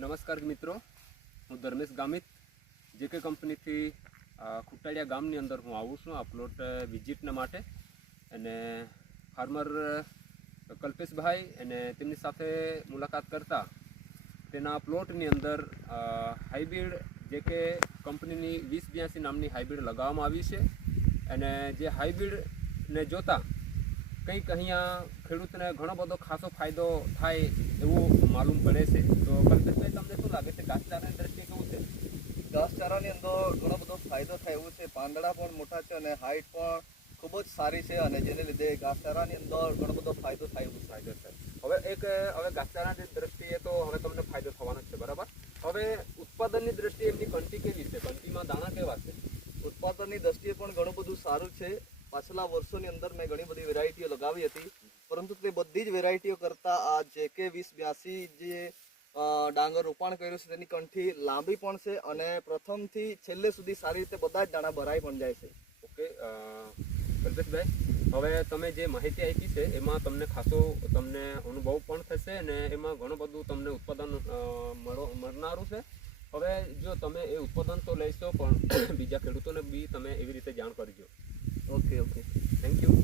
નમસ્કાર મિત્રો, હું ધર્મેશ ગામિત જેકે કંપનીથી ખુટાડિયા ગામની અંદર હું આવું છું આ પ્લોટ વિઝિટના માટે. અને ફાર્મર કલ્પેશભાઈ અને તેમની સાથે મુલાકાત કરતા તેના પ્લોટની અંદર હાઇબ્રિડ જેકે કંપનીની 2082 નામની હાઇબ્રિડ લગાવવામાં આવી છે. અને જે હાઇબ્રિડને જોતા કંઈક અહીંયા ખેડૂતને ઘણો બધો ખાસો ફાયદો થાય એવું માલુમ પડે છે. તો કલ્પેશભાઈ, તમને શું લાગે છે ઘાસચારાની દ્રષ્ટિએ કેવું છે? ઘાસચારાની અંદર ઘણો બધો ફાયદો થાય એવું છે. પાંદડા પણ મોટા છે અને હાઇટ પણ ખૂબ જ સારી છે, અને જેને લીધે ઘાસચારાની અંદર ઘણો બધો ફાયદો થાય એવું ફાયદો છે. હવે ઘાસચારાની દ્રષ્ટિએ તો હવે તમને ફાયદો થવાનો જ છે, બરાબર. હવે ઉત્પાદનની દ્રષ્ટિએ એમની કંટી કેવી છે? કંટીમાં દાણા કેવા છે? ઉત્પાદનની દ્રષ્ટિએ પણ ઘણું બધું સારું છે. પાછલા વર્ષોની અંદર મેં ઘણી બધી વેરાયટીઓ લગાવી હતી, પરંતુ તે બધી જ વેરાયટીઓ કરતાં આ જેકે 2082 જે ડાંગર રોપાણ કર્યું છે તેની કંઠી લાંબી પણ છે અને પ્રથમથી છેલ્લે સુધી સારી રીતે બધા જ દાણા ભરાઈ પણ જાય છે. ઓકે કલ્પેશભાઈ, હવે તમે જે માહિતી આપી છે એમાં તમને ખાસો અનુભવ પણ થશે અને એમાં ઘણું બધું તમને ઉત્પાદન મળનારું છે. હવે જો તમે એ ઉત્પાદન તો લઈશો, પણ બીજા ખેડૂતોને બી તમે એવી રીતે જાણ કરજો. Okay, thank you.